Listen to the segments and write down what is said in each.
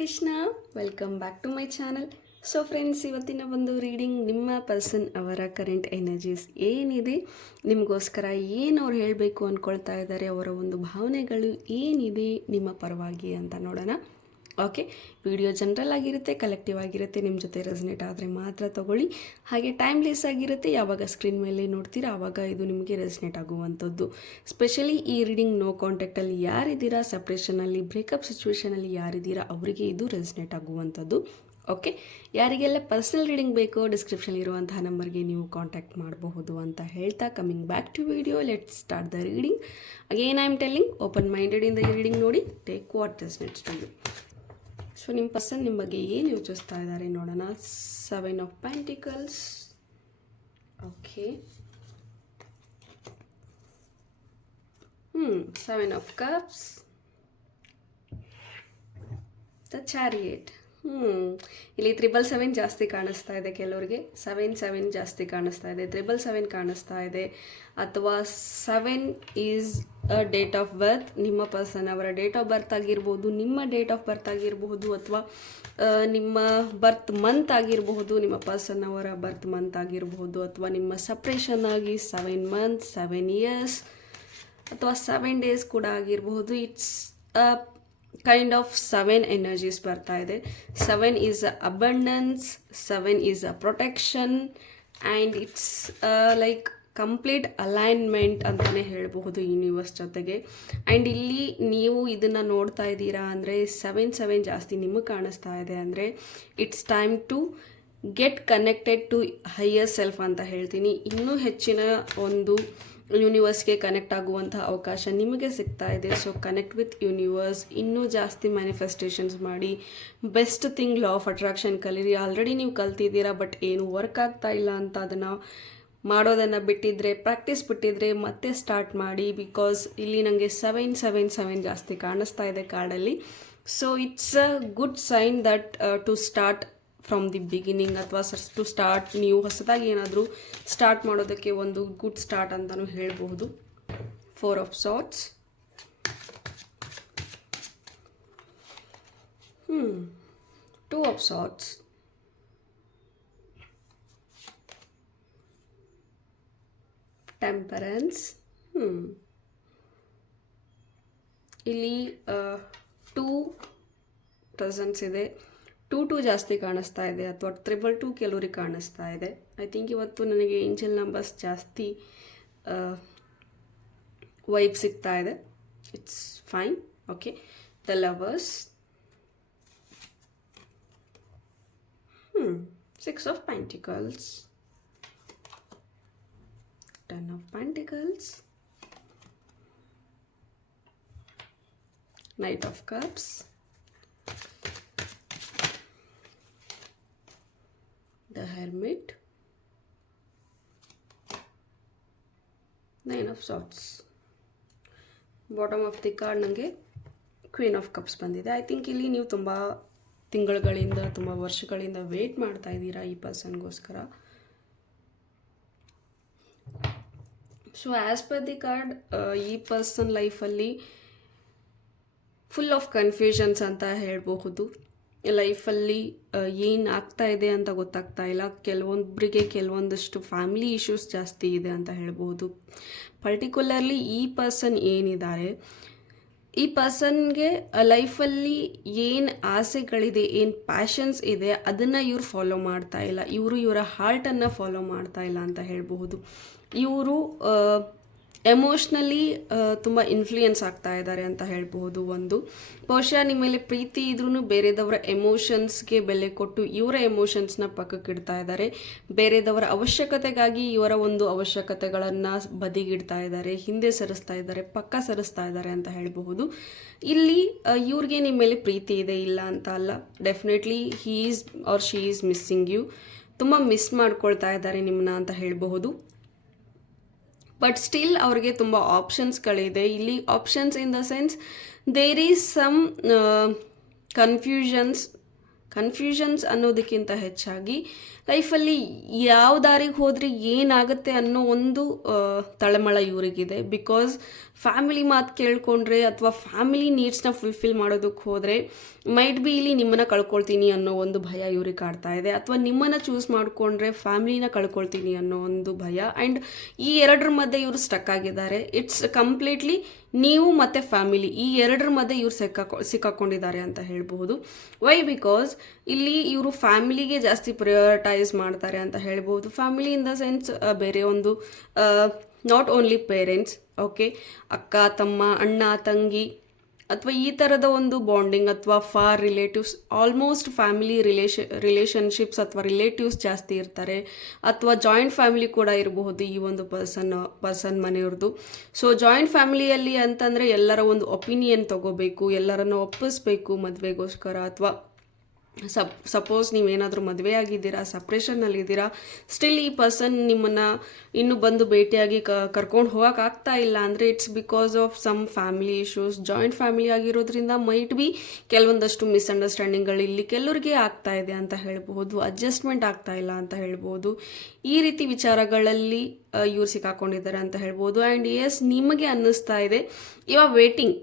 Krishna, welcome back to my channel. So friends, ಇವತ್ತಿನ ಒಂದು reading ನಿಮ್ಮ ಪರ್ಸನ್ ಅವರ ಕರೆಂಟ್ ಎನರ್ಜೀಸ್ ಏನಿದೆ, ನಿಮಗೋಸ್ಕರ ಏನು ಅವ್ರು ಹೇಳಬೇಕು ಅಂದ್ಕೊಳ್ತಾ ಇದ್ದಾರೆ, ಅವರ ಒಂದು ಭಾವನೆಗಳು ಏನಿದೆ ನಿಮ್ಮ ಪರವಾಗಿ ಅಂತ ನೋಡೋಣ. ಓಕೆ, ವಿಡಿಯೋ ಜನರಲ್ ಆಗಿರುತ್ತೆ, ಕಲೆಕ್ಟಿವ್ ಆಗಿರುತ್ತೆ, ನಿಮ್ಮ ಜೊತೆ ರೆಸನೇಟ್ ಆದರೆ ಮಾತ್ರ ತಗೊಳ್ಳಿ. ಹಾಗೆ ಟೈಮ್ಲೆಸ್ ಆಗಿರುತ್ತೆ, ಯಾವಾಗ ಸ್ಕ್ರೀನ್ ಮೇಲೆ ನೋಡ್ತೀರಾ ಆವಾಗ ಇದು ನಿಮಗೆ ರೆಸನೇಟ್ ಆಗುವಂಥದ್ದು. ಸ್ಪೆಷಲಿ ಈ ರೀಡಿಂಗ್ ನೋ ಕಾಂಟ್ಯಾಕ್ಟಲ್ಲಿ ಯಾರಿದ್ದೀರಾ, ಸಪ್ರೇಷನಲ್ಲಿ, ಬ್ರೇಕಪ್ ಸಿಚುವೇಷನಲ್ಲಿ ಯಾರಿದ್ದೀರಾ ಅವರಿಗೆ ಇದು ರೆಸನೇಟ್ ಆಗುವಂಥದ್ದು. ಓಕೆ, ಯಾರಿಗೆಲ್ಲ ಪರ್ಸನಲ್ ರೀಡಿಂಗ್ ಬೇಕೋ ಡಿಸ್ಕ್ರಿಪ್ಷನ್ ಇರುವಂತಹ ನಂಬರ್ಗೆ ನೀವು ಕಾಂಟ್ಯಾಕ್ಟ್ ಮಾಡಬಹುದು ಅಂತ ಹೇಳ್ತಾ, coming back to video, let start the reading. Again I am telling, open minded ಇಂದ ಈ ರೀಡಿಂಗ್ ನೋಡಿ, take what resonates to you. So ನಿಮ್ಮ ಪರ್ಸನ್ ನಿಮ್ಮ ಬಗ್ಗೆ ಏನು ಯೋಚಿಸ್ತಾ ಇದ್ದಾರೆ ನೋಡೋಣ. 7 of pentacles. Okay, 7 of cups, the chariot. ಇಲ್ಲಿ 777 ಜಾಸ್ತಿ ಕಾಣಿಸ್ತಾ ಇದೆ ಕೆಲವರಿಗೆ, 77 ಜಾಸ್ತಿ ಕಾಣಿಸ್ತಾ ಇದೆ, 777 ಕಾಣಿಸ್ತಾ ಇದೆ, ಅಥವಾ 7 is a date of birth. ನಿಮ್ಮ ಪರ್ಸನ್ ಅವರ ಡೇಟ್ ಆಫ್ ಬರ್ತ್ ಆಗಿರ್ಬೋದು, ನಿಮ್ಮ ಡೇಟ್ ಆಫ್ ಬರ್ತ್ ಆಗಿರಬಹುದು, ಅಥವಾ ನಿಮ್ಮ ಬರ್ತ್ ಮಂತ್ ಆಗಿರಬಹುದು, ನಿಮ್ಮ ಪರ್ಸನ್ ಅವರ ಬರ್ತ್ ಮಂತ್ ಆಗಿರಬಹುದು, ಅಥವಾ ನಿಮ್ಮ ಸಪ್ರೇಷನ್ ಆಗಿ 7 ಮಂತ್ಸ್, 7 ಇಯರ್ಸ್, ಅಥವಾ 7 ಡೇಸ್ ಕೂಡ ಆಗಿರಬಹುದು. ಇಟ್ಸ್ ಕೈಂಡ್ ಆಫ್ 7 ಎನರ್ಜೀಸ್ ಬರ್ತಾ ಇದೆ. 7 is a abundance, 7 is a protection, and it's like complete alignment ಅಂತಲೇ ಹೇಳಬಹುದು ಯೂನಿವರ್ಸ್ ಜೊತೆಗೆ. ಆ್ಯಂಡ್ ಇಲ್ಲಿ ನೀವು ಇದನ್ನು ನೋಡ್ತಾ ಇದ್ದೀರಾ ಅಂದರೆ 7 ಜಾಸ್ತಿ ನಿಮಗೆ ಕಾಣಿಸ್ತಾ ಇದೆ ಅಂದರೆ it's time to get connected to higher self ಅಂತ ಹೇಳ್ತೀನಿ. ಇನ್ನೂ ಹೆಚ್ಚಿನ ಒಂದು ಯೂನಿವರ್ಸ್ಗೆ ಕನೆಕ್ಟ್ ಆಗುವಂಥ ಅವಕಾಶ ನಿಮಗೆ ಸಿಗ್ತಾ ಇದೆ. ಸೊ ಕನೆಕ್ಟ್ ವಿತ್ ಯೂನಿವರ್ಸ್, ಇನ್ನೂ ಜಾಸ್ತಿ ಮ್ಯಾನಿಫೆಸ್ಟೇಷನ್ಸ್ ಮಾಡಿ, best thing law of attraction ಕಲೀರಿ. ಆಲ್ರೆಡಿ ನೀವು ಕಲ್ತಿದ್ದೀರಾ, ಬಟ್ ಏನು ವರ್ಕ್ ಆಗ್ತಾ ಇಲ್ಲ ಅಂತ ಅದನ್ನು ಮಾಡೋದನ್ನು ಬಿಟ್ಟಿದ್ರೆ, ಪ್ರಾಕ್ಟೀಸ್ ಬಿಟ್ಟಿದ್ರೆ ಮತ್ತೆ ಸ್ಟಾರ್ಟ್ ಮಾಡಿ. ಬಿಕಾಸ್ ಇಲ್ಲಿ ನನಗೆ 7 ಜಾಸ್ತಿ ಕಾಣಿಸ್ತಾ ಇದೆ ಕಾರ್ಡಲ್ಲಿ. So it's a good sign that to start from the beginning, ಅಥವಾ ಟು ಸ್ಟಾರ್ಟ್, ನೀವು ಹೊಸದಾಗಿ ಏನಾದರೂ ಸ್ಟಾರ್ಟ್ ಮಾಡೋದಕ್ಕೆ ಒಂದು ಗುಡ್ ಸ್ಟಾರ್ಟ್ ಅಂತಲೂ ಹೇಳಬಹುದು. 4 of swords, 2 of swords, temperance. ಇಲ್ಲಿ 2 ಪ್ರೆಸೆನ್ಸ್ ಇದೆ, 2 ಜಾಸ್ತಿ ಕಾಣಿಸ್ತಾ ಇದೆ, ಅಥವಾ 222 ಕೆಲವರಿಗೆ ಕಾಣಿಸ್ತಾ ಇದೆ. ಐ ಥಿಂಕ್ ಇವತ್ತು ನನಗೆ ಏಂಜಲ್ ನಂಬರ್ಸ್ ಜಾಸ್ತಿ ವೈಬ್ ಸಿಗ್ತಾ ಇದೆ. It's fine. Okay, the lovers, 6 of pentacles, 10 of pentacles, knight of cups, the hermit, 9 of swords. Bottom of the card ನನಗೆ ಕ್ವೀನ್ ಆಫ್ ಕಪ್ಸ್ ಬಂದಿದೆ. ಐ ಥಿಂಕ್ ಇಲ್ಲಿ ನೀವು ತುಂಬ ತಿಂಗಳುಗಳಿಂದ, ತುಂಬ ವರ್ಷಗಳಿಂದ ವೇಟ್ ಮಾಡ್ತಾ ಇದ್ದೀರಾ ಈ ಪರ್ಸನ್ಗೋಸ್ಕರ. So as per the card, ಈ ಪರ್ಸನ್ ಲೈಫಲ್ಲಿ ಫುಲ್ ಆಫ್ ಕನ್ಫ್ಯೂಷನ್ಸ್ ಅಂತ ಹೇಳಬಹುದು. ಲೈಫಲ್ಲಿ ಏನು ಆಗ್ತಾ ಇದೆ ಅಂತ ಗೊತ್ತಾಗ್ತಾ ಇಲ್ಲ. ಕೆಲವೊಬ್ಬರಿಗೆ ಕೆಲವೊಂದಷ್ಟು ಫ್ಯಾಮಿಲಿ ಇಶ್ಯೂಸ್ ಜಾಸ್ತಿ ಇದೆ ಅಂತ ಹೇಳ್ಬೋದು. ಪರ್ಟಿಕ್ಯುಲರ್ಲಿ ಈ ಪರ್ಸನ್ ಏನಿದ್ದಾರೆ, ಈ ಪರ್ಸನ್ಗೆ ಲೈಫಲ್ಲಿ ಏನು ಆಸೆಗಳಿದೆ, ಏನು ಪ್ಯಾಷನ್ಸ್ ಇದೆ, ಅದನ್ನು ಇವ್ರು ಫಾಲೋ ಮಾಡ್ತಾ ಇಲ್ಲ. ಇವರು ಇವರ ಹಾರ್ಟನ್ನು ಫಾಲೋ ಮಾಡ್ತಾ ಇಲ್ಲ ಅಂತ ಹೇಳಬಹುದು. ಇವರು ಎಮೋಷ್ನಲಿ ತುಂಬ ಇನ್ಫ್ಲೂಯೆನ್ಸ್ ಆಗ್ತಾ ಇದ್ದಾರೆ ಅಂತ ಹೇಳ್ಬಹುದು. ಒಂದು ಬಹುಶಃ ನಿಮ್ಮ ಮೇಲೆ ಪ್ರೀತಿ ಇದ್ರೂ ಬೇರೆದವರ ಎಮೋಷನ್ಸ್ಗೆ ಬೆಲೆ ಕೊಟ್ಟು ಇವರ ಎಮೋಷನ್ಸ್ನ ಪಕ್ಕಕ್ಕೆ ಇಡ್ತಾ ಇದ್ದಾರೆ. ಬೇರೆದವರ ಅವಶ್ಯಕತೆಗಾಗಿ ಇವರ ಒಂದು ಅವಶ್ಯಕತೆಗಳನ್ನು ಬದಿಗಿಡ್ತಾ ಇದ್ದಾರೆ, ಹಿಂದೆ ಸರಿಸ್ತಾ ಇದ್ದಾರೆ, ಪಕ್ಕ ಸರಿಸ್ತಾ ಇದ್ದಾರೆ ಅಂತ ಹೇಳಬಹುದು. ಇಲ್ಲಿ ಇವ್ರಿಗೆ ನಿಮ್ಮ ಮೇಲೆ ಪ್ರೀತಿ ಇದೆ, ಇಲ್ಲ ಅಂತ ಅಲ್ಲ. Definitely he is or she is missing you. ತುಂಬ ಮಿಸ್ ಮಾಡ್ಕೊಳ್ತಾ ಇದ್ದಾರೆ ನಿಮ್ಮನ್ನ ಅಂತ ಹೇಳಬಹುದು. ಬಟ್ ಸ್ಟಿಲ್ ಅವ್ರಿಗೆ ತುಂಬ ಆಪ್ಷನ್ಸ್ಗಳಿದೆ. ಇಲ್ಲಿ options in the sense there is some confusions confusions ಅನ್ನೋದಕ್ಕಿಂತ ಹೆಚ್ಚಾಗಿ ಲೈಫಲ್ಲಿ ಯಾವ ದಾರಿಗೆ ಹೋದರೆ ಏನಾಗುತ್ತೆ ಅನ್ನೋ ಒಂದು ತಳಮಳ ಇವರಿಗಿದೆ. ಬಿಕಾಸ್ ಫ್ಯಾಮಿಲಿ ಮಾತು ಕೇಳ್ಕೊಂಡ್ರೆ ಅಥವಾ ಫ್ಯಾಮಿಲಿ ನೀಡ್ಸ್ನ ಫುಲ್ಫಿಲ್ ಮಾಡೋದಕ್ಕೆ ಹೋದರೆ ಮೈಟ್ ಬಿ ಇಲ್ಲಿ ನಿಮ್ಮನ್ನು ಕಳ್ಕೊಳ್ತೀನಿ ಅನ್ನೋ ಒಂದು ಭಯ ಇವ್ರಿಗೆ ಕಾಡ್ತಾ ಇದೆ, ಅಥವಾ ನಿಮ್ಮನ್ನು ಚೂಸ್ ಮಾಡಿಕೊಂಡ್ರೆ ಫ್ಯಾಮಿಲಿನ ಕಳ್ಕೊಳ್ತೀನಿ ಅನ್ನೋ ಒಂದು ಭಯ. ಆ್ಯಂಡ್ ಈ ಎರಡರ ಮಧ್ಯೆ ಇವರು ಸ್ಟಕ್ ಆಗಿದ್ದಾರೆ. ಇಟ್ಸ್ ಕಂಪ್ಲೀಟ್ಲಿ ನೀವು ಮತ್ತು ಫ್ಯಾಮಿಲಿ ಈ ಎರಡರ ಮಧ್ಯೆ ಇವ್ರು ಸಿಕ್ಕಾಕೊಂಡಿದ್ದಾರೆ ಅಂತ ಹೇಳ್ಬಹುದು. ವೈ? ಬಿಕಾಸ್ ಇಲ್ಲಿ ಇವರು ಫ್ಯಾಮಿಲಿಗೆ ಜಾಸ್ತಿ ಪ್ರಯಾರಿಟೈಸ್ ಮಾಡ್ತಾರೆ ಅಂತ ಹೇಳ್ಬೋದು. ಫ್ಯಾಮಿಲಿ ಇನ್ ದ ಸೆನ್ಸ್ ಬೇರೆ ಒಂದು ನಾಟ್ ಓನ್ಲಿ ಪೇರೆಂಟ್ಸ್, ಓಕೆ, ಅಕ್ಕ ತಮ್ಮ ಅಣ್ಣ ತಂಗಿ ಅಥವಾ ಈ ಥರದ ಒಂದು ಬಾಂಡಿಂಗ್ ಅಥವಾ for relatives, almost family relationships ಅಥವಾ ರಿಲೇಟಿವ್ಸ್ ಜಾಸ್ತಿ ಇರ್ತಾರೆ, ಅಥವಾ ಜಾಯಿಂಟ್ ಫ್ಯಾಮಿಲಿ ಕೂಡ ಇರಬಹುದು ಈ ಒಂದು ಪರ್ಸನ್ ಮನೆಯವ್ರದ್ದು. ಸೊ ಜಾಯಿಂಟ್ ಫ್ಯಾಮಿಲಿಯಲ್ಲಿ ಅಂತಂದರೆ ಎಲ್ಲರ ಒಂದು ಒಪಿನಿಯನ್ ತಗೋಬೇಕು, ಎಲ್ಲರನ್ನು ಒಪ್ಪಿಸ್ಬೇಕು ಮದುವೆಗೋಸ್ಕರ, ಅಥವಾ ಸಪೋಸ್ ನೀವೇನಾದರೂ ಮದುವೆ ಆಗಿದ್ದೀರಾ, ಸಪ್ರೇಷನ್ನಲ್ಲಿದ್ದೀರಾ, ಸ್ಟಿಲ್ ಈ ಪರ್ಸನ್ ನಿಮ್ಮನ್ನು ಇನ್ನೂ ಬಂದು ಭೇಟಿಯಾಗಿ ಕರ್ಕೊಂಡು ಹೋಗೋಕ್ಕಾಗ್ತಾ ಇಲ್ಲ ಅಂದರೆ it's because of some family issues. Joint family ಆಗಿರೋದ್ರಿಂದ ಮೈಟ್ ಬಿ ಕೆಲವೊಂದಷ್ಟು ಮಿಸ್ಅಂಡರ್ಸ್ಟ್ಯಾಂಡಿಂಗ್ಗಳು ಇಲ್ಲಿ ಕೆಲವರಿಗೆ ಆಗ್ತಾ ಇದೆ ಅಂತ ಹೇಳ್ಬೋದು, ಅಡ್ಜಸ್ಟ್ಮೆಂಟ್ ಆಗ್ತಾ ಇಲ್ಲ ಅಂತ ಹೇಳ್ಬೋದು. ಈ ರೀತಿ ವಿಚಾರಗಳಲ್ಲಿ ಇವ್ರು ಸಿಕ್ಕಾಕೊಂಡಿದ್ದಾರೆ ಅಂತ ಹೇಳ್ಬೋದು. ಆ್ಯಂಡ್ ಎಸ್, ನಿಮಗೆ ಅನ್ನಿಸ್ತಾ ಇದೆ ಇವಾಗ ವೇಟಿಂಗ್,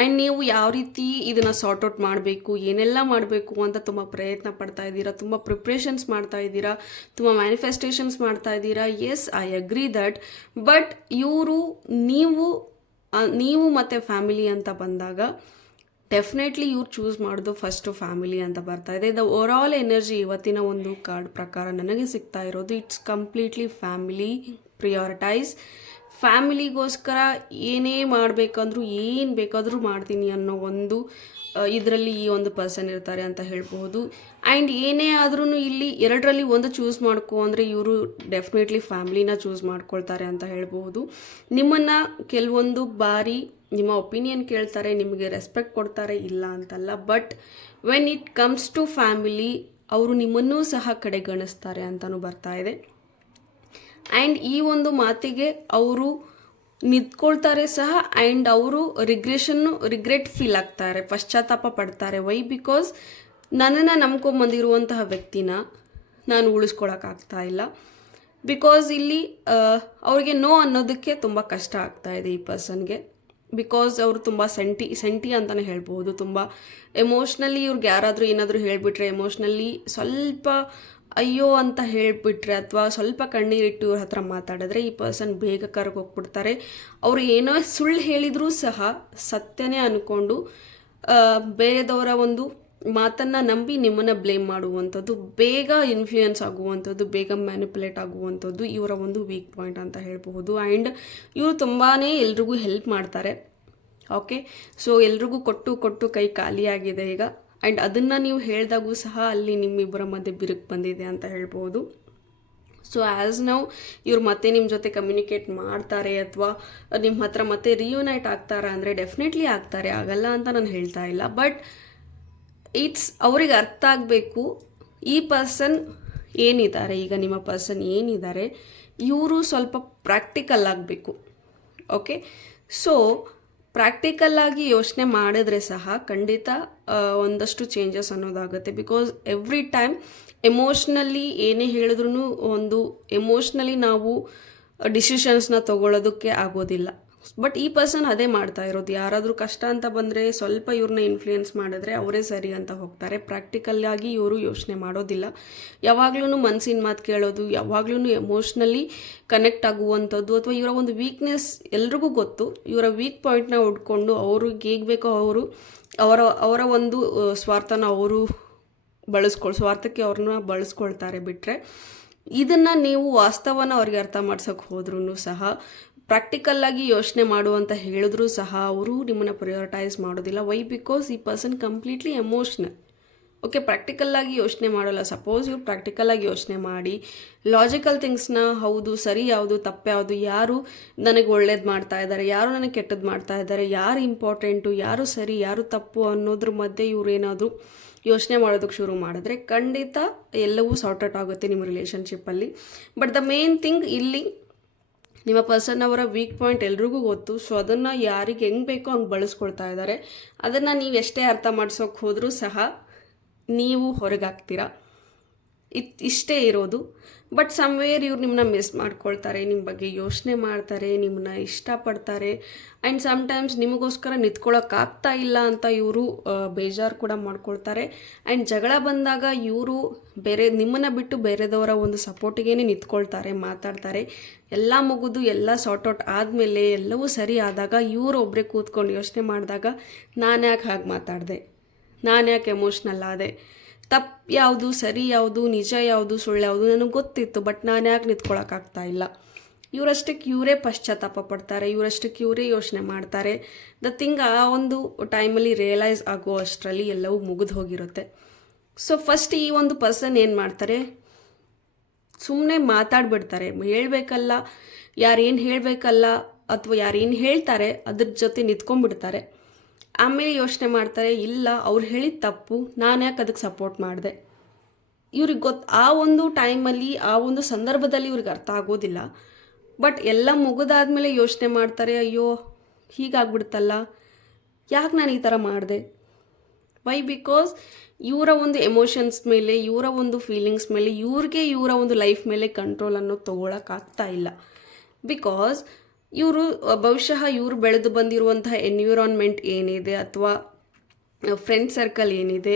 ಆ್ಯಂಡ್ ನೀವು ಯಾವ ರೀತಿ ಇದನ್ನು ಸಾರ್ಟ್ ಔಟ್ ಮಾಡಬೇಕು, ಏನೆಲ್ಲ ಮಾಡಬೇಕು ಅಂತ ತುಂಬ ಪ್ರಯತ್ನ ಪಡ್ತಾ ಇದ್ದೀರಾ, ತುಂಬ ಪ್ರಿಪ್ರೇಷನ್ಸ್ ಮಾಡ್ತಾ ಇದ್ದೀರಾ, ತುಂಬ ಮ್ಯಾನಿಫೆಸ್ಟೇಷನ್ಸ್ ಮಾಡ್ತಾ ಇದ್ದೀರಾ. Yes, I agree that. But ಇವರು ನೀವು ಮತ್ತು ಫ್ಯಾಮಿಲಿ ಅಂತ ಬಂದಾಗ ಡೆಫಿನೆಟ್ಲಿ ಇವ್ರು ಚೂಸ್ ಮಾಡೋದು ಫಸ್ಟು ಫ್ಯಾಮಿಲಿ ಅಂತ ಬರ್ತಾ ಇದೆ. ದ ಓವರ್ ಆಲ್ ಎನರ್ಜಿ ಇವತ್ತಿನ ಒಂದು ಕಾರ್ಡ್ ಪ್ರಕಾರ ನನಗೆ ಸಿಗ್ತಾ ಇರೋದು ಇಟ್ಸ್ ಕಂಪ್ಲೀಟ್ಲಿ ಫ್ಯಾಮಿಲಿ ಪ್ರಿಯಾರಿಟೈಸ್. ಫ್ಯಾಮಿಲಿಗೋಸ್ಕರ ಏನೇ ಮಾಡಬೇಕಂದ್ರೂ ಏನು ಬೇಕಾದರೂ ಮಾಡ್ತೀನಿ ಅನ್ನೋ ಒಂದು ಇದರಲ್ಲಿ ಈ ಒಂದು ಪರ್ಸನ್ ಇರ್ತಾರೆ ಅಂತ ಹೇಳ್ಬೋದು. ಆ್ಯಂಡ್ ಏನೇ ಆದ್ರೂ ಇಲ್ಲಿ ಎರಡರಲ್ಲಿ ಒಂದು ಚೂಸ್ ಮಾಡ್ಕೊ ಅಂದರೆ ಇವರು ಡೆಫಿನೆಟ್ಲಿ ಫ್ಯಾಮಿಲಿನ ಚೂಸ್ ಮಾಡ್ಕೊಳ್ತಾರೆ ಅಂತ ಹೇಳ್ಬೋದು. ನಿಮ್ಮನ್ನು ಕೆಲವೊಂದು ಬಾರಿ ನಿಮ್ಮ ಒಪಿನಿಯನ್ ಕೇಳ್ತಾರೆ, ನಿಮಗೆ ರೆಸ್ಪೆಕ್ಟ್ ಕೊಡ್ತಾರೆ, ಇಲ್ಲ ಅಂತಲ್ಲ. But when it comes to family ಅವರು ನಿಮ್ಮನ್ನೂ ಸಹ ಕಡೆಗಣಿಸ್ತಾರೆ ಅಂತಲೂ ಬರ್ತಾ ಇದೆ. ಆ್ಯಂಡ್ ಈ ಒಂದು ಮಾತಿಗೆ ಅವರು ನಿಂತ್ಕೊಳ್ತಾರೆ ಸಹ. ಆ್ಯಂಡ್ ಅವರು ರಿಗ್ರೆಟ್ ಫೀಲ್ ಆಗ್ತಾರೆ, ಪಶ್ಚಾತ್ತಾಪ ಪಡ್ತಾರೆ. ವೈ? ಬಿಕಾಸ್ ನನ್ನನ್ನು ನಂಬ್ಕೊಂಬಂದಿರುವಂತಹ ವ್ಯಕ್ತಿನ ನಾನು ಉಳಿಸ್ಕೊಳಕ್ಕಾಗ್ತಾ ಇಲ್ಲ. ಬಿಕಾಸ್ ಇಲ್ಲಿ ಅವ್ರಿಗೆ ನೋ ಅನ್ನೋದಕ್ಕೆ ತುಂಬ ಕಷ್ಟ ಆಗ್ತಾ ಇದೆ ಈ ಪರ್ಸನ್ಗೆ. ಬಿಕಾಸ್ ಅವರು ತುಂಬ ಸೆಂಟಿ ಅಂತಲೇ ಹೇಳ್ಬೋದು. ತುಂಬ ಎಮೋಷ್ನಲಿ ಇವ್ರಿಗೆ ಯಾರಾದರೂ ಏನಾದರೂ ಹೇಳಿಬಿಟ್ರೆ, ಎಮೋಷ್ನಲಿ ಸ್ವಲ್ಪ ಅಯ್ಯೋ ಅಂತ ಹೇಳಿಬಿಟ್ರೆ ಅಥವಾ ಸ್ವಲ್ಪ ಕಣ್ಣೀರಿಟ್ಟು ಇವ್ರ ಹತ್ರ ಮಾತಾಡಿದ್ರೆ ಈ ಪರ್ಸನ್ ಬೇಗ ಕರ್ಗೋಗ್ಬಿಡ್ತಾರೆ. ಅವರು ಏನೋ ಸುಳ್ಳು ಹೇಳಿದರೂ ಸಹ ಸತ್ಯನೇ ಅಂದ್ಕೊಂಡು ಬೇರೆದವರ ಒಂದು ಮಾತನ್ನು ನಂಬಿ ನಿಮ್ಮನ್ನು ಬ್ಲೇಮ್ ಮಾಡುವಂಥದ್ದು, ಬೇಗ ಇನ್ಫ್ಲೂಯೆನ್ಸ್ ಆಗುವಂಥದ್ದು, ಬೇಗ ಮ್ಯಾನಿಪುಲೇಟ್ ಆಗುವಂಥದ್ದು ಇವರ ಒಂದು ವೀಕ್ ಪಾಯಿಂಟ್ ಅಂತ ಹೇಳಬಹುದು. ಆ್ಯಂಡ್ ಇವರು ತುಂಬಾ ಎಲ್ರಿಗೂ ಹೆಲ್ಪ್ ಮಾಡ್ತಾರೆ. ಓಕೆ, ಸೊ ಎಲ್ರಿಗೂ ಕೊಟ್ಟು ಕೈ ಖಾಲಿಯಾಗಿದೆ ಈಗ. ಆ್ಯಂಡ್ ಅದನ್ನು ನೀವು ಹೇಳಿದಾಗೂ ಸಹ ಅಲ್ಲಿ ನಿಮ್ಮಿಬ್ಬರ ಮಧ್ಯೆ ಬಿರುಕು ಬಂದಿದೆ ಅಂತ ಹೇಳ್ಬೋದು. ಸೊ ಆ್ಯಸ್ ನಾವು ಇವ್ರು ಮತ್ತೆ ನಿಮ್ಮ ಜೊತೆ ಕಮ್ಯುನಿಕೇಟ್ ಮಾಡ್ತಾರೆ ಅಥವಾ ನಿಮ್ಮ ಹತ್ರ ಮತ್ತೆ ರಿಯೂನೈಟ್ ಆಗ್ತಾರಾ ಅಂದರೆ ಡೆಫಿನೆಟ್ಲಿ ಆಗ್ತಾರೆ, ಆಗಲ್ಲ ಅಂತ ನಾನು ಹೇಳ್ತಾ ಇಲ್ಲ. ಬಟ್ ಇಟ್ಸ್ ಅವ್ರಿಗೆ ಅರ್ಥ ಆಗಬೇಕು ಈ ಪರ್ಸನ್ ಏನಿದ್ದಾರೆ, ಈಗ ನಿಮ್ಮ ಪರ್ಸನ್ ಏನಿದ್ದಾರೆ ಇವರು ಸ್ವಲ್ಪ ಪ್ರಾಕ್ಟಿಕಲ್ ಆಗಬೇಕು. ಓಕೆ, ಸೊ ಪ್ರಾಕ್ಟಿಕಲ್ಲಾಗಿ ಯೋಚನೆ ಮಾಡಿದ್ರೆ ಸಹ ಖಂಡಿತ ಒಂದಷ್ಟು ಚೇಂಜಸ್ ಅನ್ನೋದಾಗುತ್ತೆ. ಬಿಕಾಸ್ ಎವ್ರಿ ಟೈಮ್ ಎಮೋಷ್ನಲಿ ಏನೇ ಹೇಳಿದ್ರೂ ಒಂದು ಎಮೋಷ್ನಲಿ ನಾವು ಡಿಸಿಷನ್ಸ್ನ ತೊಗೊಳ್ಳೋದಕ್ಕೆ ಆಗೋದಿಲ್ಲ. ಬಟ್ ಈ ಪರ್ಸನ್ ಅದೇ ಮಾಡ್ತಾ ಇರೋದು. ಯಾರಾದರೂ ಕಷ್ಟ ಅಂತ ಬಂದರೆ ಸ್ವಲ್ಪ ಇವ್ರನ್ನ ಇನ್ಫ್ಲೂಯೆನ್ಸ್ ಮಾಡಿದ್ರೆ ಅವರೇ ಸರಿ ಅಂತ ಹೋಗ್ತಾರೆ. ಪ್ರಾಕ್ಟಿಕಲ್ಲಾಗಿ ಇವರು ಯೋಚನೆ ಮಾಡೋದಿಲ್ಲ. ಯಾವಾಗ್ಲೂ ಮನಸ್ಸಿನ ಮಾತು ಕೇಳೋದು, ಯಾವಾಗ್ಲೂ ಎಮೋಷ್ನಲಿ ಕನೆಕ್ಟ್ ಆಗುವಂಥದ್ದು, ಅಥವಾ ಇವರ ಒಂದು ವೀಕ್ನೆಸ್ ಎಲ್ರಿಗೂ ಗೊತ್ತು. ಇವರ ವೀಕ್ ಪಾಯಿಂಟ್ನ ಹುಡ್ಕೊಂಡು ಅವ್ರಿಗೆ ಹೇಗೆ ಬೇಕೋ ಅವರ ಒಂದು ಸ್ವಾರ್ಥನ ಅವರು ಸ್ವಾರ್ಥಕ್ಕೆ ಅವ್ರನ್ನ ಬಳಸ್ಕೊಳ್ತಾರೆ. ಬಿಟ್ಟರೆ ಇದನ್ನು ನೀವು ವಾಸ್ತವನ ಅವ್ರಿಗೆ ಅರ್ಥ ಮಾಡ್ಸೋಕ್ಕೆ ಹೋದ್ರೂ ಸಹ, ಪ್ರಾಕ್ಟಿಕಲ್ಲಾಗಿ ಯೋಚನೆ ಮಾಡುವಂತ ಹೇಳಿದ್ರೂ ಸಹ ಅವರು ನಿಮ್ಮನ್ನು ಪ್ರಯಾರಿಟೈಸ್ ಮಾಡೋದಿಲ್ಲ. ವೈ? ಬಿಕಾಸ್ ಈ ಪರ್ಸನ್ ಕಂಪ್ಲೀಟ್ಲಿ ಎಮೋಷ್ನಲ್. ಓಕೆ, ಪ್ರಾಕ್ಟಿಕಲ್ಲಾಗಿ ಯೋಚನೆ ಮಾಡೋಲ್ಲ. ಸಪೋಸ್ ಇವ್ರು ಪ್ರಾಕ್ಟಿಕಲ್ಲಾಗಿ ಯೋಚನೆ ಮಾಡಿ ಲಾಜಿಕಲ್ ಥಿಂಗ್ಸ್ನ, ಹೌದು ಸರಿ ಯಾವುದು ತಪ್ಪು ಯಾವುದು, ಯಾರು ನನಗೆ ಒಳ್ಳೇದು ಮಾಡ್ತಾ ಇದ್ದಾರೆ, ಯಾರು ನನಗೆ ಕೆಟ್ಟದ್ದು ಮಾಡ್ತಾ ಇದ್ದಾರೆ, ಯಾರು ಇಂಪಾರ್ಟೆಂಟು, ಯಾರು ಸರಿ ಯಾರು ತಪ್ಪು ಅನ್ನೋದ್ರ ಮಧ್ಯೆ ಇವ್ರು ಏನಾದರೂ ಯೋಚನೆ ಮಾಡೋದಕ್ಕೆ ಶುರು ಮಾಡಿದ್ರೆ ಖಂಡಿತ ಎಲ್ಲವೂ ಸಾರ್ಟ್ ಔಟ್ ಆಗುತ್ತೆ ನಿಮ್ಮ ರಿಲೇಷನ್ಶಿಪ್ಪಲ್ಲಿ. ಬಟ್ ದ ಮೇನ್ ಥಿಂಗ್ ಇಲ್ಲಿ ನಿಮ್ಮ ಪರ್ಸನ್ ಅವರ ವೀಕ್ ಪಾಯಿಂಟ್ ಎಲ್ರಿಗೂ ಗೊತ್ತು. ಸೊ ಅದನ್ನು ಯಾರಿಗೆ ಹೆಂಗೆ ಬೇಕೋ ಹಂಗೆ ಬಳಸ್ಕೊಳ್ತಾ ಇದ್ದಾರೆ. ಅದನ್ನು ನೀವು ಎಷ್ಟೇ ಅರ್ಥ ಮಾಡ್ಸೋಕೆ ಹೋದರೂ ಸಹ ನೀವು ಹೊರಗಾಗ್ತೀರಾ. ಇಷ್ಟೇ ಇರೋದು. ಬಟ್ ಸಮ್ವೇರ್ ಇವ್ರು ನಿಮ್ಮನ್ನ ಮಿಸ್ ಮಾಡ್ಕೊಳ್ತಾರೆ, ನಿಮ್ಮ ಬಗ್ಗೆ ಯೋಚನೆ ಮಾಡ್ತಾರೆ, ನಿಮ್ಮನ್ನ ಇಷ್ಟಪಡ್ತಾರೆ. ಆ್ಯಂಡ್ ಸಮ್ಟೈಮ್ಸ್ ನಿಮಗೋಸ್ಕರ ನಿಂತ್ಕೊಳ್ಳೋಕ್ಕಾಗ್ತಾ ಇಲ್ಲ ಅಂತ ಇವರು ಬೇಜಾರು ಕೂಡ ಮಾಡ್ಕೊಳ್ತಾರೆ. ಆ್ಯಂಡ್ ಜಗಳ ಬಂದಾಗ ಇವರು ನಿಮ್ಮನ್ನು ಬಿಟ್ಟು ಬೇರೆದವರ ಒಂದು ಸಪೋರ್ಟಿಗೇ ನಿಂತ್ಕೊಳ್ತಾರೆ, ಮಾತಾಡ್ತಾರೆ. ಎಲ್ಲ ಮುಗಿದು ಎಲ್ಲ ಸಾರ್ಟ್ಔಟ್ ಆದಮೇಲೆ ಎಲ್ಲವೂ ಸರಿ ಆದಾಗ ಇವರು ಒಬ್ಬರೇ ಕೂತ್ಕೊಂಡು ಯೋಚನೆ ಮಾಡಿದಾಗ ನಾನು ಯಾಕೆ ಹಾಗೆ ಮಾತಾಡಿದೆ, ನಾನು ಯಾಕೆ ಎಮೋಷ್ನಲ್ ಆದೆ, ತಪ್ಪು ಯಾವುದು, ಸರಿ ಯಾವುದು, ನಿಜ ಯಾವುದು, ಸುಳ್ಳು ಯಾವುದು ನನಗೆ ಗೊತ್ತಿತ್ತು, ಬಟ್ ನಾನು ಯಾಕೆ ನಿಂತ್ಕೊಳ್ಳೋಕ್ಕಾಗ್ತಾ ಇಲ್ಲ. ಇವರಷ್ಟಕ್ಕೆ ಇವರೇ ಪಶ್ಚಾತ್ತಾಪ ಪಡ್ತಾರೆ, ಇವರಷ್ಟಕ್ಕೆ ಇವರೇ ಯೋಚನೆ ಮಾಡ್ತಾರೆ. ದ ಥಿಂಗ್ ಆ ಒಂದು ಟೈಮಲ್ಲಿ ರಿಯಲೈಸ್ ಆಗೋ ಅಷ್ಟರಲ್ಲಿ ಎಲ್ಲವೂ ಮುಗಿದು ಹೋಗಿರುತ್ತೆ. ಸೊ ಫಸ್ಟ್ ಈ ಒಂದು ಪರ್ಸನ್ ಏನು ಮಾಡ್ತಾರೆ, ಸುಮ್ಮನೆ ಮಾತಾಡ್ಬಿಡ್ತಾರೆ. ಹೇಳಬೇಕಲ್ಲ, ಯಾರೇನು ಹೇಳಬೇಕಲ್ಲ ಅಥವಾ ಯಾರೇನು ಹೇಳ್ತಾರೆ ಅದ್ರ ಜೊತೆ ನಿಂತ್ಕೊಂಡ್ಬಿಡ್ತಾರೆ. ಆಮೇಲೆ ಯೋಚನೆ ಮಾಡ್ತಾರೆ, ಇಲ್ಲ ಅವ್ರು ಹೇಳಿದ ತಪ್ಪು, ನಾನು ಯಾಕೆ ಅದಕ್ಕೆ ಸಪೋರ್ಟ್ ಮಾಡಿದೆ. ಇವ್ರಿಗೆ ಆ ಒಂದು ಟೈಮಲ್ಲಿ ಆ ಒಂದು ಸಂದರ್ಭದಲ್ಲಿ ಇವ್ರಿಗೆ ಅರ್ಥ ಆಗೋದಿಲ್ಲ. ಬಟ್ ಎಲ್ಲ ಮುಗಿದಾದ್ಮೇಲೆ ಯೋಚನೆ ಮಾಡ್ತಾರೆ, ಅಯ್ಯೋ ಹೀಗಾಗ್ಬಿಡ್ತಲ್ಲ, ಯಾಕೆ ನಾನು ಈ ಥರ ಮಾಡಿದೆ. ವೈ? ಬಿಕಾಸ್ ಇವರ ಒಂದು ಎಮೋಷನ್ಸ್ ಮೇಲೆ, ಇವರ ಒಂದು ಫೀಲಿಂಗ್ಸ್ ಮೇಲೆ, ಇವರ ಒಂದು ಲೈಫ್ ಮೇಲೆ ಕಂಟ್ರೋಲ್ ಅನ್ನೋದು ತೊಗೊಳಕ್ಕಾಗ್ತಾ ಇಲ್ಲ. ಬಿಕಾಸ್ ಇವರು ಬಹುಶಃ ಇವರು ಬೆಳೆದು ಬಂದಿರುವಂತಹ ಎನ್ವಿರಾನ್ಮೆಂಟ್ ಏನಿದೆ ಅಥವಾ ಫ್ರೆಂಡ್ ಸರ್ಕಲ್ ಏನಿದೆ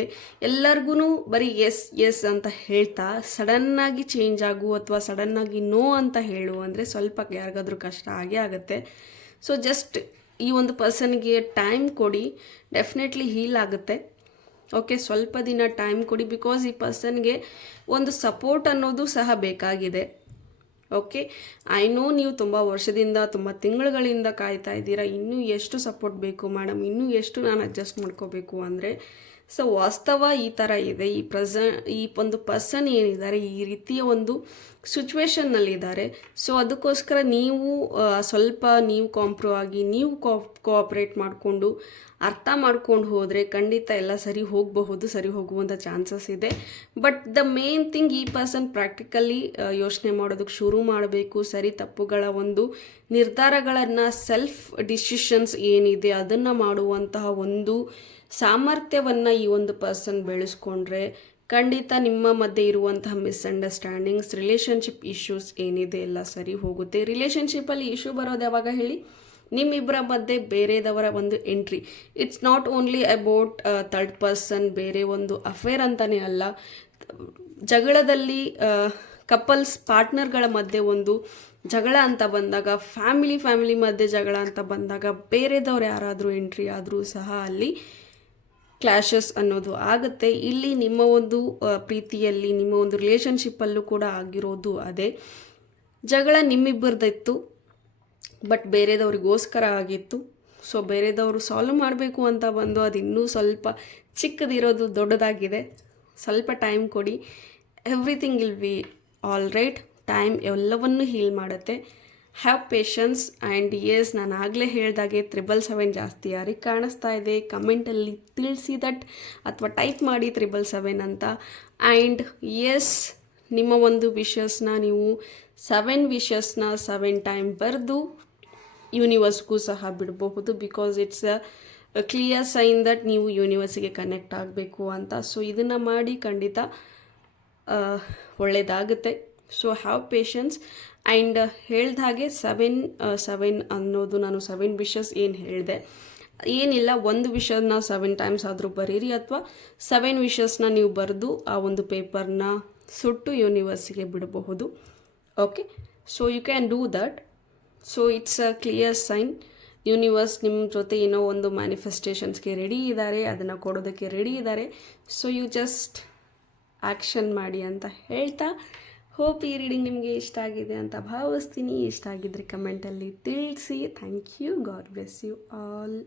ಎಲ್ಲರಿಗೂ ಬರೀ ಎಸ್ ಎಸ್ ಅಂತ ಹೇಳ್ತಾ ಸಡನ್ನಾಗಿ ಚೇಂಜ್ ಆಗು ಅಥವಾ ಸಡನ್ನಾಗಿ ನೋ ಅಂತ ಹೇಳು ಅಂದರೆ ಸ್ವಲ್ಪ ಯಾರಿಗಾದ್ರೂ ಕಷ್ಟ ಆಗೇ ಆಗುತ್ತೆ. ಸೊ ಜಸ್ಟ್ ಈ ಒಂದು ಪರ್ಸನ್ಗೆ ಟೈಮ್ ಕೊಡಿ, ಡೆಫಿನೆಟ್ಲಿ ಹೀಲ್ ಆಗುತ್ತೆ. ಓಕೆ, ಸ್ವಲ್ಪ ದಿನ ಟೈಮ್ ಕೊಡಿ. ಬಿಕಾಸ್ ಈ ಪರ್ಸನ್ಗೆ ಒಂದು ಸಪೋರ್ಟ್ ಅನ್ನೋದು ಸಹ ಬೇಕಾಗಿದೆ. ಓಕೆ, ಐ ನೋ ನೀವು ತುಂಬ ವರ್ಷದಿಂದ, ತುಂಬ ತಿಂಗಳುಗಳಿಂದ ಕಾಯ್ತಾ ಇದ್ದೀರಾ, ಇನ್ನೂ ಎಷ್ಟು ಸಪೋರ್ಟ್ ಬೇಕು ಮೇಡಮ್, ಇನ್ನೂ ಎಷ್ಟು ನಾನು ಅಡ್ಜಸ್ಟ್ ಮಾಡ್ಕೋಬೇಕು ಅಂದರೆ. ಸೊ ವಾಸ್ತವ ಈ ಥರ ಇದೆ. ಈ ಒಂದು ಪರ್ಸನ್ ಏನಿದ್ದಾರೆ ಈ ರೀತಿಯ ಒಂದು ಸಿಚುವೇಶನ್ನಲ್ಲಿದ್ದಾರೆ. ಸೊ ಅದಕ್ಕೋಸ್ಕರ ನೀವು ಸ್ವಲ್ಪ ನೀವು ಕಾಂಪ್ರೋ ಆಗಿ, ನೀವು ಕೋಆಪ್ರೇಟ್ ಮಾಡಿಕೊಂಡು ಅರ್ಥ ಮಾಡ್ಕೊಂಡು ಹೋದರೆ ಖಂಡಿತ ಎಲ್ಲ ಸರಿ ಹೋಗಬಹುದು, ಸರಿ ಹೋಗುವಂಥ ಚಾನ್ಸಸ್ ಇದೆ. ಬಟ್ ದ ಮೇನ್ ಥಿಂಗ್, ಈ ಪರ್ಸನ್ ಪ್ರಾಕ್ಟಿಕಲಿ ಯೋಚನೆ ಮಾಡೋದಕ್ಕೆ ಶುರು ಮಾಡಬೇಕು. ಸರಿ ತಪ್ಪುಗಳ ಒಂದು ನಿರ್ಧಾರಗಳನ್ನು, ಸೆಲ್ಫ್ ಡಿಸಿಷನ್ಸ್ ಏನಿದೆ ಅದನ್ನು ಮಾಡುವಂತಹ ಒಂದು ಸಾಮರ್ಥ್ಯವನ್ನು ಈ ಒಂದು ಪರ್ಸನ್ ಬೆಳೆಸ್ಕೊಂಡ್ರೆ ಖಂಡಿತ ನಿಮ್ಮ ಮಧ್ಯೆ ಇರುವಂತಹ ಮಿಸ್ಅಂಡರ್ಸ್ಟ್ಯಾಂಡಿಂಗ್ಸ್, ರಿಲೇಷನ್ಶಿಪ್ ಇಶ್ಯೂಸ್ ಏನಿದೆ ಎಲ್ಲ ಸರಿ ಹೋಗುತ್ತೆ. ರಿಲೇಷನ್ಶಿಪ್ಪಲ್ಲಿ ಇಶ್ಯೂ ಬರೋದು ಯಾವಾಗ ಹೇಳಿ, ನಿಮ್ಮಿಬ್ಬರ ಮಧ್ಯೆ ಬೇರೆದವರ ಒಂದು entry. It's not only about third person, ಬೇರೆ ಒಂದು ಅಫೇರ್ ಅಂತಲೇ ಅಲ್ಲ. ಜಗಳದಲ್ಲಿ ಕಪಲ್ಸ್ ಪಾರ್ಟ್ನರ್ಗಳ ಮಧ್ಯೆ ಒಂದು ಜಗಳ ಅಂತ ಬಂದಾಗ, ಫ್ಯಾಮಿಲಿ ಮಧ್ಯೆ ಜಗಳ ಅಂತ ಬಂದಾಗ ಬೇರೆದವ್ರು ಯಾರಾದರೂ ಎಂಟ್ರಿ ಆದರೂ ಸಹ ಅಲ್ಲಿ ಕ್ಲಾಶಸ್ ಅನ್ನೋದು ಆಗುತ್ತೆ. ಇಲ್ಲಿ ನಿಮ್ಮ ಒಂದು ಪ್ರೀತಿಯಲ್ಲಿ, ನಿಮ್ಮ ಒಂದು ರಿಲೇಷನ್ಶಿಪ್ಪಲ್ಲೂ ಕೂಡ ಆಗಿರೋದು ಅದೇ. ಜಗಳ ನಿಮ್ಮಿಬ್ಬರದಿತ್ತು, ಬಟ್ ಬೇರೆದವ್ರಿಗೋಸ್ಕರ ಆಗಿತ್ತು. ಸೊ ಬೇರೆದವರು ಸಾಲ್ವ್ ಮಾಡಬೇಕು ಅಂತ ಬಂದು ಅದು ಇನ್ನೂ ಸ್ವಲ್ಪ ಚಿಕ್ಕದಿರೋದು ದೊಡ್ಡದಾಗಿದೆ. ಸ್ವಲ್ಪ ಟೈಮ್ ಕೊಡಿ, everything will be all right. Time ಎಲ್ಲವನ್ನೂ ಹೀಲ್ ಮಾಡುತ್ತೆ. Have patience. ಆ್ಯಂಡ್ ಎಸ್, ನಾನು ಆಗಲೇ ಹೇಳಿದಾಗೆ 777 ಜಾಸ್ತಿ ಯಾರಿಗೆ ಕಾಣಿಸ್ತಾ ಇದೆ ಕಮೆಂಟಲ್ಲಿ ತಿಳಿಸಿ ದಟ್, ಅಥವಾ ಟೈಪ್ ಮಾಡಿ 777 ಅಂತ. ಆ್ಯಂಡ್ ಎಸ್, ನಿಮ್ಮ ಒಂದು ವಿಶಸ್ನ ನೀವು 7 ವಿಶಸ್ನ 7 ಟೈಮ್ ಬರೆದು ಯೂನಿವರ್ಸ್ಗೂ ಸಹ ಬಿಡಬಹುದು. Because it's a clear sign that ನೀವು ಯೂನಿವರ್ಸಿಗೆ ಕನೆಕ್ಟ್ ಆಗಬೇಕು ಅಂತ. ಸೊ ಇದನ್ನು ಮಾಡಿ, ಖಂಡಿತ ಒಳ್ಳೆಯದಾಗುತ್ತೆ. So have patience. ಆ್ಯಂಡ್ ಹೇಳ್ದ ಹಾಗೆ 7 ಅನ್ನೋದು, ನಾನು 7 ವಿಶಸ್ ಏನು ಹೇಳಿದೆ ಏನಿಲ್ಲ, ಒಂದು ವಿಷಯನ 7 ಟೈಮ್ಸ್ ಆದರೂ ಬರೀರಿ, ಅಥವಾ 7 ವಿಷಸ್ನ ನೀವು ಬರೆದು ಆ ಒಂದು ಪೇಪರ್ನ ಸುಟ್ಟು ಯೂನಿವರ್ಸಿಗೆ ಬಿಡಬಹುದು. Okay, so you can do that. So it's a clear sign. Universe ನಿಮ್ಮ ಜೊತೆ ಏನೋ ಒಂದು ಮ್ಯಾನಿಫೆಸ್ಟೇಷನ್ಸ್ಗೆ ರೆಡಿ ಇದ್ದಾರೆ, ಅದನ್ನು ಕೊಡೋದಕ್ಕೆ ರೆಡಿ ಇದ್ದಾರೆ. ಸೊ ಯು ಜಸ್ಟ್ ಆ್ಯಕ್ಷನ್ ಮಾಡಿ ಅಂತ ಹೇಳ್ತಾ, ಹೋಪ್ ಈ ರೀಡಿಂಗ್ ನಿಮಗೆ ಇಷ್ಟ ಆಗಿದೆ ಅಂತ ಭಾವಿಸ್ತೀನಿ. ಇಷ್ಟ ಆಗಿದ್ದರೆ ಕಮೆಂಟಲ್ಲಿ ತಿಳಿಸಿ. Thank you. God bless you all.